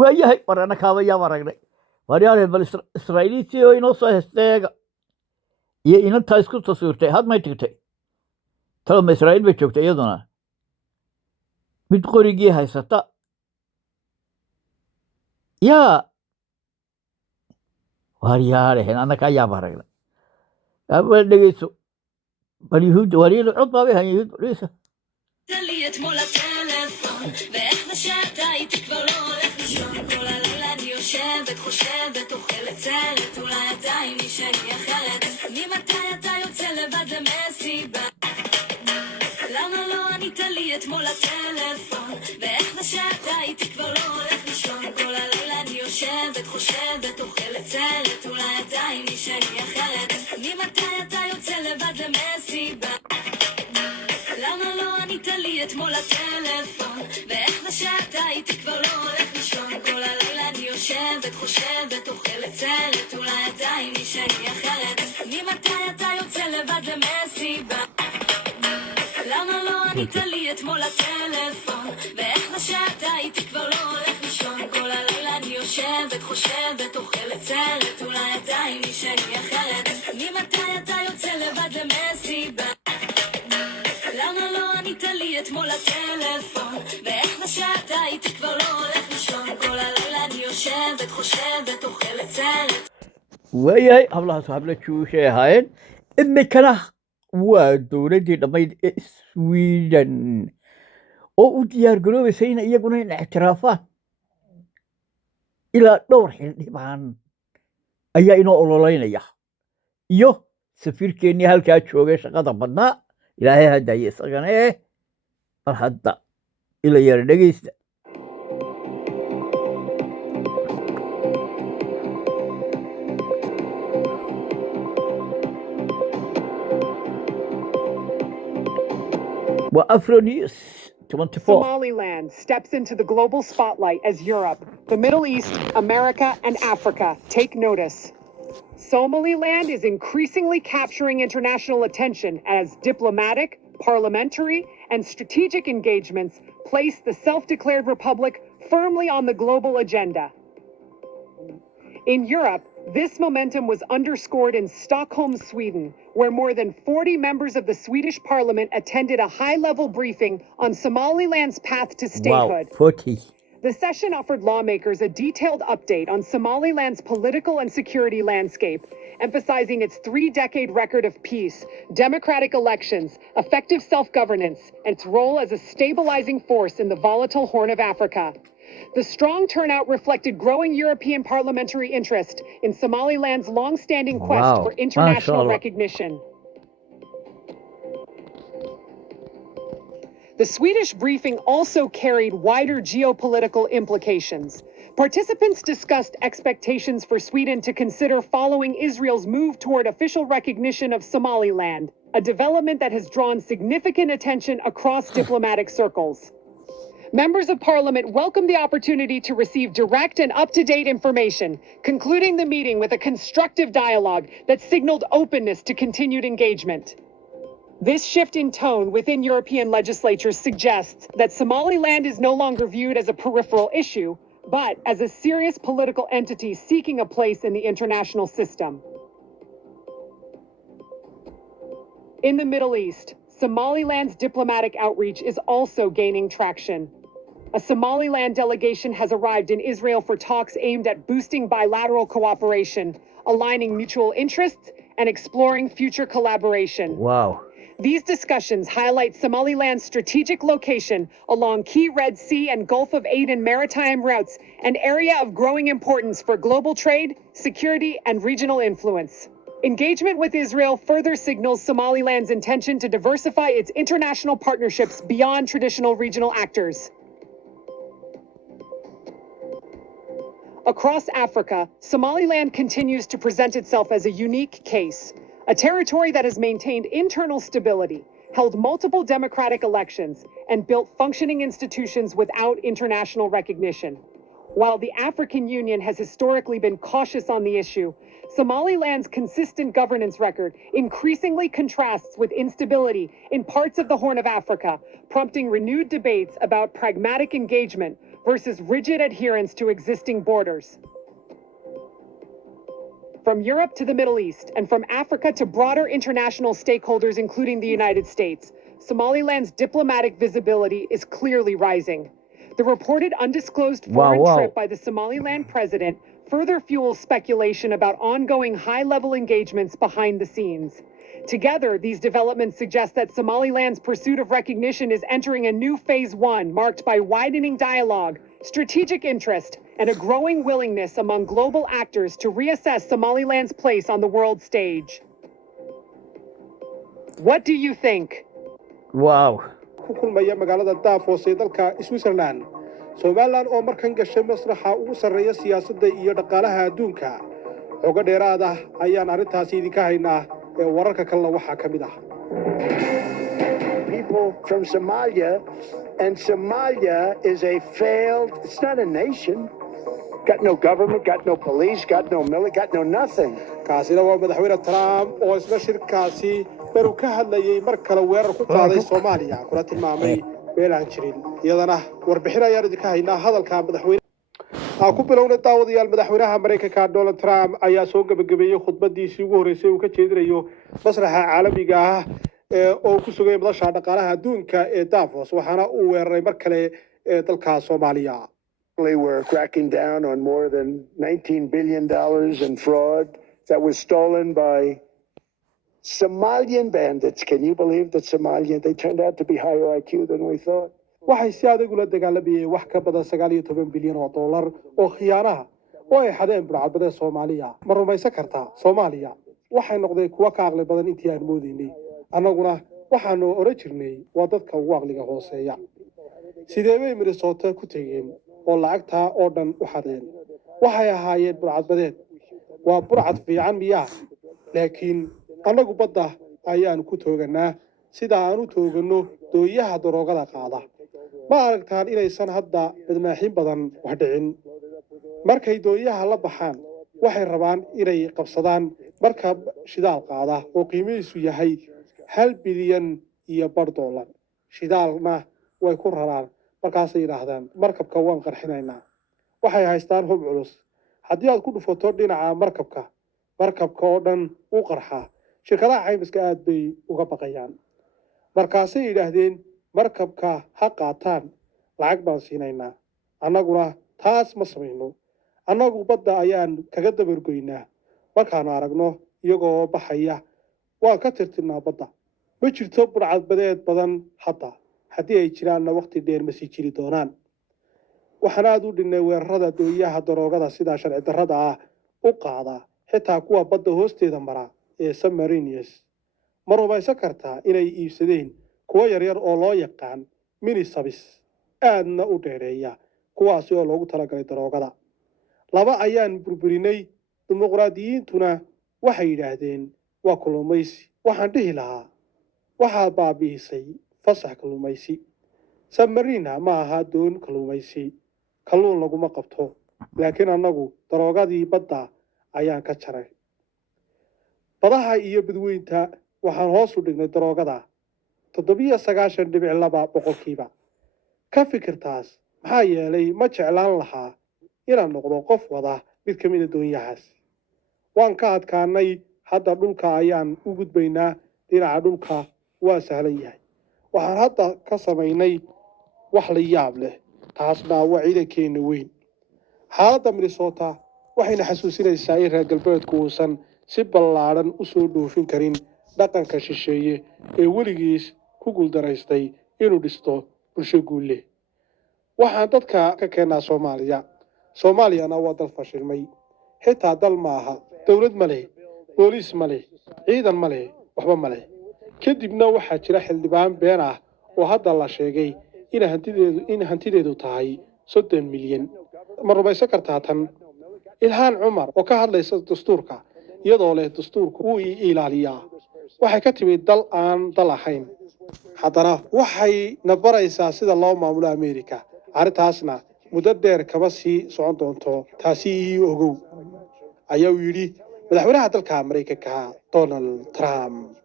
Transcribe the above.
waayahay war ana kaabayaa aragnay waryaale bal israa'iiliisii oo inoo soo hesteega iyo inantaa isku taswiirtay had may tigtay talama israa'iil bay joogtay iyaduna mid qorigii haysata yaa waryaalehen annaka ayaaba aragnay aba dhegeyso bal yuhuud wariyada cod baabay hayan yuhuud dhegeysa לי אתמול לטלפון, ואיך זה שאתה איתי כבר לא הולך לישון. כל הלילה אני יושבת, חושבת, אוכלת סרט, אולי אתה עם מישהי אחרת. ממתי אתה יוצא לבד למסיבה? למה לא ענית לי אתמול לטלפון, ואיך זה שאתה איתי כבר לא הולך לישון. כל הלילה אני יושבת, חושבת, אוכלת סרט, אולי אתה עם מישהי אחרת. ממתי אתה יוצא לבד למסיבה? למה לא ענית לי אתמול לטלפון, ואיך זה שאתה איתי כבר לא הולך לישון. כל הלילה אני יושבת, חושבת, אוכלת סרט, אולי אתה עם מישהי אחרת. ממתי אתה יוצא לבד למסיבה? למה לא ענית לי אתמול לטלפון, ואיך זה שאתה איתי כבר לא הולך לישון. כל הלילה אני יושבת, חושבת, אוכלת סרט, אולי אתה עם מישהי אחרת. ממתי אתה יוצא לבד למסיבה? למה לא ענית לי אתמול לטלפון, ואיך זה שאתה איתי כבר לא הולך לישון. כל הלילה אני יושבת, חושבת, אוכלת סרט. waayahay hablahaas habla juushay ahaayeen imikana waa dowladdii dhammayd ee sweden oo u diyaar garoobaysa in iyaguna in ictiraafaan ilaa dhowr xildhibaan ayaa inoo ololeynaya iyo safiirkeennii halkaa joogay shaqada badnaa ilaahay haddaye isagana bal hadda ila yara dhegeysta وأفرو نيوز 24 Somaliland steps into the global spotlight as Europe, the Middle East, America, and Africa take notice. Somaliland is increasingly capturing international attention as diplomatic, parliamentary, and strategic engagements place the self-declared republic firmly on the global agenda. In Europe, this momentum was underscored in Stockholm, Sweden, where more than 40 members of the Swedish parliament attended a high-level briefing on Somaliland's path to statehood. Wow, 40. The session offered lawmakers a detailed update on Somaliland's political and security landscape, emphasizing its 3-decade record of peace, democratic elections, effective self-governance, and its role as a stabilizing force in the volatile Horn of Africa. The strong turnout reflected growing European parliamentary interest in Somaliland's long-standing quest for international recognition. The Swedish briefing also carried wider geopolitical implications. Participants discussed expectations for Sweden to consider following Israel's move toward official recognition of Somaliland, a development that has drawn significant attention across diplomatic circles. Members of Parliament welcomed the opportunity to receive direct and up-to-date information, concluding the meeting with a constructive dialogue that signaled openness to continued engagement. This shift in tone within European legislatures suggests that Somaliland is no longer viewed as a peripheral issue, but as a serious political entity seeking a place in the international system. In the Middle East, Somaliland's diplomatic outreach is also gaining traction. A Somaliland delegation has arrived in Israel for talks aimed at boosting bilateral cooperation, aligning mutual interests, and exploring future collaboration. Wow. These discussions highlight Somaliland's strategic location along key Red Sea and Gulf of Aden maritime routes, an area of growing importance for global trade, security, and regional influence. Engagement with Israel further signals Somaliland's intention to diversify its international partnerships beyond traditional regional actors. Across Africa, Somaliland continues to present itself as a unique case, a territory that has maintained internal stability, held multiple democratic elections, and built functioning institutions without international recognition. While the African Union has historically been cautious on the issue, Somaliland's consistent governance record increasingly contrasts with instability in parts of the Horn of Africa, prompting renewed debates about pragmatic engagement versus rigid adherence to existing borders. From Europe to the Middle East, and from Africa to broader international stakeholders, including the United States, Somaliland's diplomatic visibility is clearly rising. The reported undisclosed foreign trip by the Somaliland president further fuels speculation about ongoing high-level engagements behind the scenes. Together, these developments suggest that Somaliland's pursuit of recognition is entering a new phase one, marked by widening dialogue, strategic interest, and a growing willingness among global actors to reassess Somaliland's place on the world stage. What do you think? Wow. ku kulmaya magaalada Davos ee dalka Switzerland. Somaliland oo markan gashay masraxa ugu sareeya siyaasadda iyo dhaqaalaha adduunka. Xogo dheeraad ah ayaan arintaasi idinka haynaa ee wararka kale waxa ka mid ah. People from Somalia, and Somalia is a failed, it's not a nation. Got no government, got no police, got no military, got no nothing. Kaasina waa madaxweyne Trump oo isla shirkaasi baru ka hadlayay mar kale weerar ku qaaday Soomaaliya kuna tilmaamay beelaan jirin iyadana warbixin ayaan idinka haynaa hadalka madaxweyne ku bilowna daawadayaal madaxweynaha Mareykanka Donald Trump ayaa soo gabagabeeyay khudbadiisii ugu horeysay uu ka jeedinayo masraxa caalamiga ah oo ku sugay madasha dhaqaalaha adduunka ee Davos waxaana uu weeraray mar kale dalka Soomaaliya. We're cracking down on more than $19 billion in fraud that was stolen by Somalian bandits. Can you believe that Somalia, they turned out to be higher IQ than we thought? waxay si adag ula dagaalamayeen wax ka badan 19 bilyan oo dollar oo khiyaanaha oo ay xadeen burcadbada Soomaaliya. Ma rumaysan kartaa Soomaaliya waxay noqday kuwa ka aqli badan intii aan moodaynay. Annaguna waxaanu oran jirnay waa dadka ugu aqliga hooseeya. Sidee bay Minnesota ku tageen oo lacagta oo dhan u xadeen? Waxay ahaayeen burcadbadeed. Waa burcad fiican miyaa? Laakiin annagu badda ayaan ku tooganaa sida aan u toogano dooyaha daroogada qaada. Ma aragtaan inaysan hadda badmaaxin badan wax dhicin. Markay dooyaha la baxaan waxay rabaan inay qabsadaan markab shidaal qaada oo qiimihiisu yahay 1 bilyan iyo bar dollar. Shidaalna way ku raraan markaasay yiraahdaan markabka waan qarxinaynaa. Waxay haystaan hub culus. Haddii aad ku dhufato dhinaca markabka oo dhan u qarxa. Shirkadaha caymiska aad bay uga baqayaan. Markaasay yiraahdeen markabka ha qaataan lacag baan siinaynaa. Annaguna taas ma samayno. Annagu badda ayaan kaga dabargoynaa. Markaan aragno iyagoo baxaya waan ka tirtirnaa badda. Ma jirto burcadbadeed badan hadda. Haddii ay jiraanna waqti dheer ma sii jiri doonaan. Waxaan aad u dhinnay weerarada dooyaha daroogada sida sharci darrada ah u qaada xitaa kuwa badda hoosteeda mara ee submarines. Ma rumaysan kartaa inay iibsadeen kuwa yaryar oo loo yaqaan mini subs aadna u dheereeya kuwaasi oo loogu talagalay daroogada. Laba ayaan burburinay. Dimuqraadiyiintuna waxay yiraahdeen waa kalluumaysi. Waxaan dhihi lahaa waxaa baabiisay fasax kalluumaysi. Submarine ma aha doon kalluumaysi. Kalluun laguma qabto. Laakiin annagu daroogadii badda ayaan ka jaray. Badaha iyo badweynta waxaan hoos u dhignay daroogada 97.2%. Ka fikirtaas maxaa yeelay ma jeclaan lahaa inaan noqdo qof wada mid ka mid ah doonyahaas. Waan ka adkaanay hadda dhulka ayaan u gudbaynaa dhinaca dhulka waa sahlan yahay. Waxaan hadda ka samaynay wax la yaab leh taasna waa ciidankeena weyn. Xaaladda Minnesota waxayna xasuusinaysaa in reer galbeedku uusan si ballaaran u soo dhoofin karin dhaqanka shisheeye ee weligiis ku guuldaraystay inuu dhisto bulsho guul leh. Waxaan dadka ka keenaa Soomaaliya. Soomaaliyana waa dal fashilmay. Xitaa dal maaha. Dawlad ma leh. Booliis ma leh. Ciidan ma leh. Waxba ma leh. Kadibna waxaa jira xildhibaan been ah oo hadda la sheegay in hantideedu tahay 30 milyan. Ma rumaysan kartaa tan? Ilhaan Cumar oo ka hadlaysa dastuurka iyadoo leh dastuurku uu ilaaliyaa. Waxay ka timid dal aan dal ahayn. Haddana waxay na baraysaa sida loo maamulo Ameerika. Arrintaasna muddo dheer kaba sii socon doonto. Taasi ogow ayaa yiri madaxweynaha dalka Mareykanka Donald Trump.